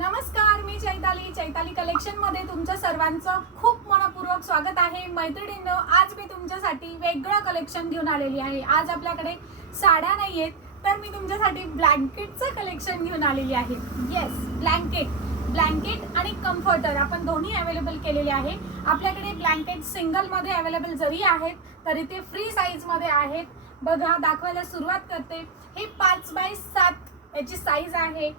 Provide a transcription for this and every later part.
नमस्कार, मी चैताली कलेक्शन मध्ये तुमच्या सर्वांचं खूप मनपूर्वक स्वागत आहे। मैत्रिणींनो, आज मी तुमच्यासाठी वेगळं कलेक्शन घेऊन आलेली आहे। आज आपल्याकडे साड्या नाहीयेत, तर मी तुमच्यासाठी ब्लँकेटचं कलेक्शन घेऊन आलेली आहे। येस, ब्लँकेट आणि कम्फर्टर आपण दोन्ही अवेलेबल केलेले आहे। आपल्याकडे ब्लँकेट सिंगल मध्ये अवेलेबल जरी आहेत तरी ते फ्री साईज मध्ये आहेत। बघा, दाखवायला सुरुवात करते। हे 5x7 याची साईज आहे।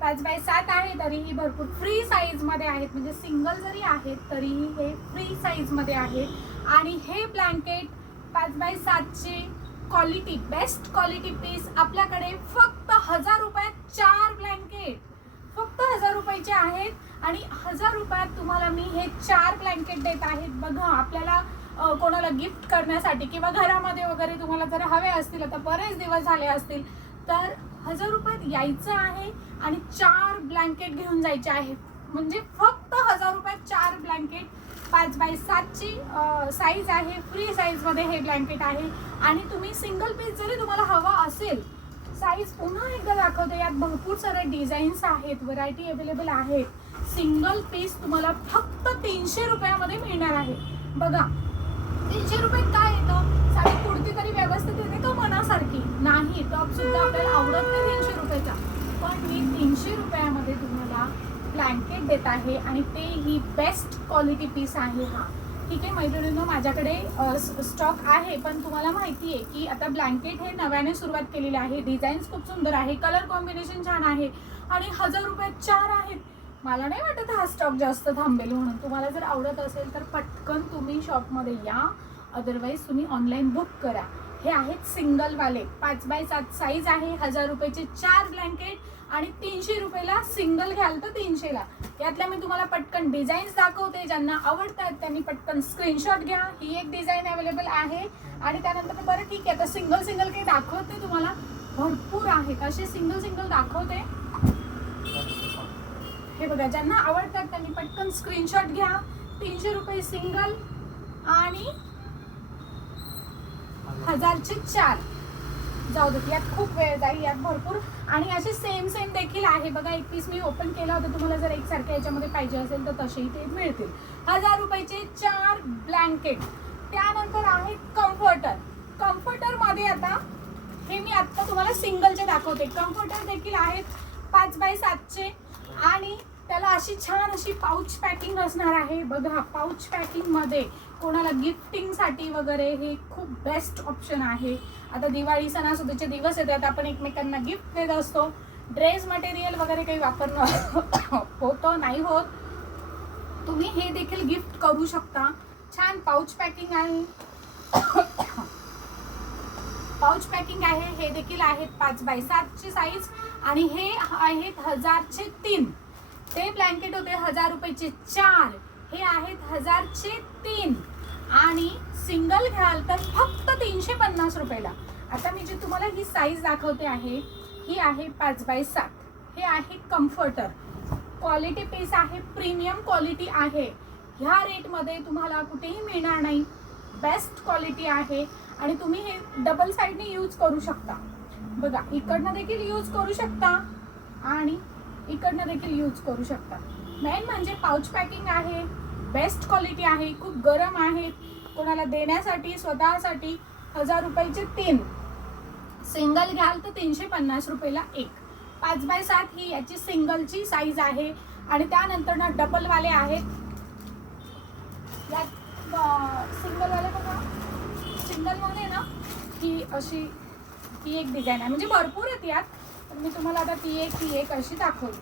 5x7 आहे, तरीही भरपूर फ्री साईज मध्ये आहेत। म्हणजे सिंगल जरी आहेत तरीही हे फ्री साईज मध्ये आहे। आणि हे ब्लँकेट 5x7 ची क्वालिटी, बेस्ट क्वालिटी पीस आपल्याकडे फक्त 1000 रुपयात 4 ब्लँकेट, फक्त 1000 रुपयाचे आहेत। आणि 1000 रुपयात तुम्हाला मी हे 4 ब्लँकेट देत आहेत। बघा, आपल्याला कोणाला गिफ्ट करण्यासाठी किंवा घरामध्ये वगैरे तुम्हाला जर हवे असतील, आता बरेच दिवस झाले असतील, तर 1000 रुपयात यायचं आहे आणि 4 ब्लँकेट घेऊन जायचे आहेत। म्हणजे फक्त 1000 रुपयात 4 ब्लँकेट। 5x7 ची साईज आहे, फ्री साईज मध्ये हे ब्लँकेट आहे। आणि तुम्ही सिंगल पीस जरी तुम्हाला हवा असेल, साईज पुन्हा एकदा दाखवते, यात भरपूर सारे डिझाईन्स आहेत, व्हरायटी अवेलेबल आहेत। सिंगल पीस तुम्हाला फक्त 300 रुपयामध्ये मिळणार आहे। बघा, 300 रुपयात काय येतं? साडी कुर्ती तरी व्यवस्थित येते का मनासारखी? नाही, टॉप सुद्धा आपल्याला आवडत नाही 300 रुपयाचा, पण मी 300 रुपयामध्ये तुम्हाला ब्लँकेट देत आहे आणि तेही बेस्ट क्वालिटी पीस आहे हा। ठीक आहे मैत्रिणींनो, माझ्याकडे स्टॉक आहे, पण तुम्हाला माहिती आहे की आता ब्लँकेट हे नव्याने सुरुवात केलेले आहे। डिझाईन्स खूप सुंदर आहे, कलर कॉम्बिनेशन छान आहे आणि 1000 रुपयात 4 आहेत। मला नाही वाटत हा स्टॉक जास्त थांबेल म्हणून। तुम्हाला जर आवडत असेल तर पटकन तुम्ही शॉपमध्ये या, अदरवाईज तुम्ही ऑनलाईन बुक करा। हे आहेत सिंगल वाले, 5x7 साईज आहे, 1000 रुपयाचे 4 ब्लँकेट आणि 300 रुपयाला सिंगल घ्याल तर 300 ला। यातल्या मी तुम्हाला पटकन डिझाईन्स दाखवते, ज्यांना आवडतात त्यांनी पटकन स्क्रीनशॉट घ्या। ही एक डिझाईन अवेलेबल आहे आणि त्यानंतर बरं ठीक आहे, आता सिंगल काही दाखवते तुम्हाला, भरपूर आहेत असे सिंगल दाखवते। हे बघा, ज्यांना आवडतात त्यांनी पटकन स्क्रीनशॉट घ्या। 300 रुपये सिंगल आणि 1000 चे 4। जाऊ दे, यात खूप वेळ जाईल, यात भरपूर। आणि असे सेम देखील आहे। बघा, एक पीस मी ओपन केला होता, तुम्हाला जर एकसारख्या याच्यामध्ये पाहिजे असेल तर तसेही ते मिळतील। 1000 रुपयाचे 4 ब्लँकेट। त्यानंतर आहे कम्फर्टर मध्ये, आता हे मी आता तुम्हाला सिंगलचे दाखवते। कम्फर्टर देखील आहेत 5x7 चे आणि त्याला अशी छान अशी पाऊच पॅकिंग असणार आहे। बघा, पाऊच पॅकिंग मध्ये कोणाला गिफ्टिंग साठी वगैरे हे खूप बेस्ट ऑप्शन आहे। आता दिवाळी सणासुदीचे दिवस येतात, आपण एकमेकांना गिफ्ट देत असतो। ड्रेस मटेरियल वगैरे काही वापरणं होतं नाही होत, तुम्ही हे देखील गिफ्ट करू शकता। छान पाऊच पॅकिंग आहे, पाऊच पॅकिंग आहे। हे देखील आहेत 5x7 ची साईज आणि हे आहेत 1000 चे 3। ते ब्लँकेट होते 1000 रुपयाचे 4, हे आहेत 1000 चे 3 आणि सिंगल घ्याल तर फक्त 350 रुपयाला। आता मी जी तुम्हाला ही साईज दाखवते आहे, ही आहे 5x7। हे आहे कम्फर्टर, क्वालिटी पीस आहे, प्रीमियम क्वालिटी आहे। ह्या रेटमध्ये तुम्हाला कुठेही मिळणार नाही, बेस्ट क्वालिटी आहे। आणि तुम्ही हे डबल साईडने यूज करू शकता। बघा, इकडनं देखील यूज करू शकता आणि इकडनं देखील यूज करू शकता। मेन म्हणजे पाऊच पॅकिंग आहे, बेस्ट क्वालिटी आहे, खूप गरम आहे। कोणाला देण्यासाठी, स्वतःसाठी 1000 रुपयाचे 3, सिंगल घ्याल तर 350 रुपयाला 1। 5x7 ही याची सिंगलची साईज आहे आणि त्यानंतर ना डबल वाले आहेत। यात सिंगल वाले बघा, सिंगल मध्ये ना ही अशी ही एक डिझाईन आहे, म्हणजे भरपूर आहेत यात, पण मी तुम्हाला आता ती एक अशी दाखवली।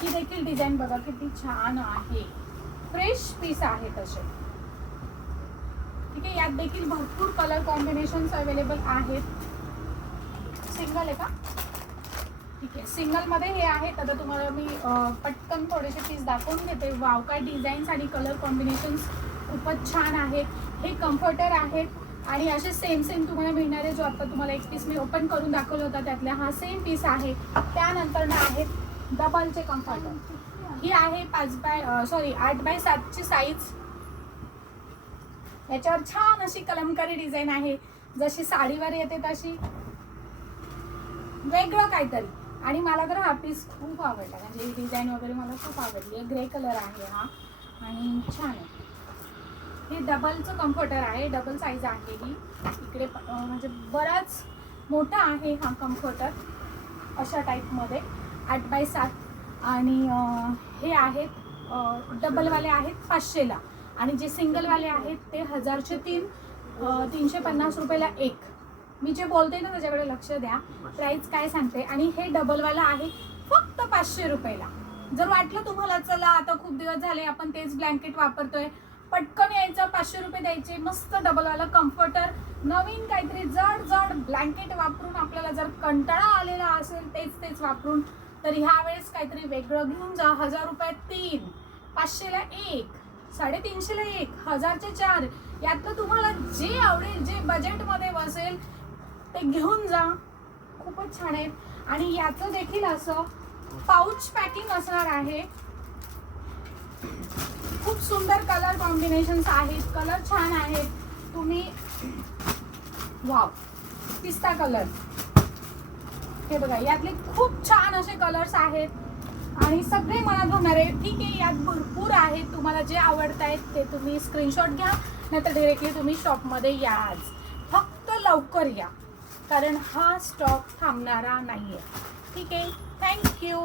ही देखील डिझाईन बघा किती छान आहे, फ्रेश पीस आहे तसे। ठीक आहे, यात देखील भरपूर कलर कॉम्बिनेशन्स अवेलेबल आहेत। सिंगल आहे का? ठीक आहे, सिंगल मध्ये हे आहेत। आता तुम्हाला मी पटकन थोडेसे पीस दाखवून घेते। वाव, काय डिझाईन्स आणि कलर कॉम्बिनेशन्स खूपच छान आहेत। हे कम्फर्टर आहेत आणि असे सेम तुम्हाला मिळणार आहे। जो आता तुम्हाला एक पीस मी ओपन करून दाखवला होता, त्यातला हा सेम पीस आहे। त्यानंतर ना आहेत डबलचे कम्फर्टर। ही आहे 8x7 ची साईज। याच्यावर छान अशी कलमकारी डिझाईन आहे, जशी साडीवर येते तशी, वेगळं काहीतरी। आणि मला तर हा पीस खूप आवडला, म्हणजे डिझाईन वगैरे मला खूप आवडली. ग्रे कलर आहे हा आणि छान आहे. हे डबलचं कम्फर्टर आहे, डबल साईज आहे ही. इकडे म्हणजे बराच मोठा आहे हा कम्फर्टर, अशा टाईपमध्ये 8x7. आणि हे आहेत डबलवाले आहेत 500ला, आणि जे सिंगलवाले आहेत ते 1000चे 3, 350 रुपयाला एक. मी जे बोलते ना त्याच्याकडे लक्ष द्या, प्राईस काय सांगते. आणि हे डबलवाला आहे फक्त 500 रुपयाला. जर वाटलं तुम्हाला चला आता खूप दिवस झाले आपण तेच ब्लँकेट वापरतोय, पटकन यायचं, 500 रुपये द्यायचे, मस्त डबलवाला कम्फर्टर, नवीन काहीतरी जड जड ब्लँकेट वापरून आपल्याला जर कंटाळा आलेला असेल तेच तेच वापरून, तर ह्या वेळेस काहीतरी वेगळं घेऊन जा. 1000 रुपयात 3, 500ला 1, 350ला 1, 1000चे 4. यातलं तुम्हाला जे आवडेल, जे बजेटमध्ये बसेल ते घेऊन जा. खूपच छान आहे. आणि याचं देखील असं पाऊच पॅकिंग असणार आहे. खूप सुंदर कलर कॉम्बिनेशन्स आहेत, कलर छान आहेत. तुम्ही वाव, पिस्ता कलर, हे बघा, यातले खूप छान असे कलर्स आहेत आणि सगळे मनात होणारे. ठीक आहे, यात भरपूर आहेत, तुम्हाला जे आवडत आहेत ते तुम्ही स्क्रीनशॉट घ्या, नाहीतर डिरेक्टली तुम्ही शॉपमध्ये या. आज फक्त लवकर या, कारण हा स्टॉक थांबणारा नाहीये. ठीक आहे, थँक्यू.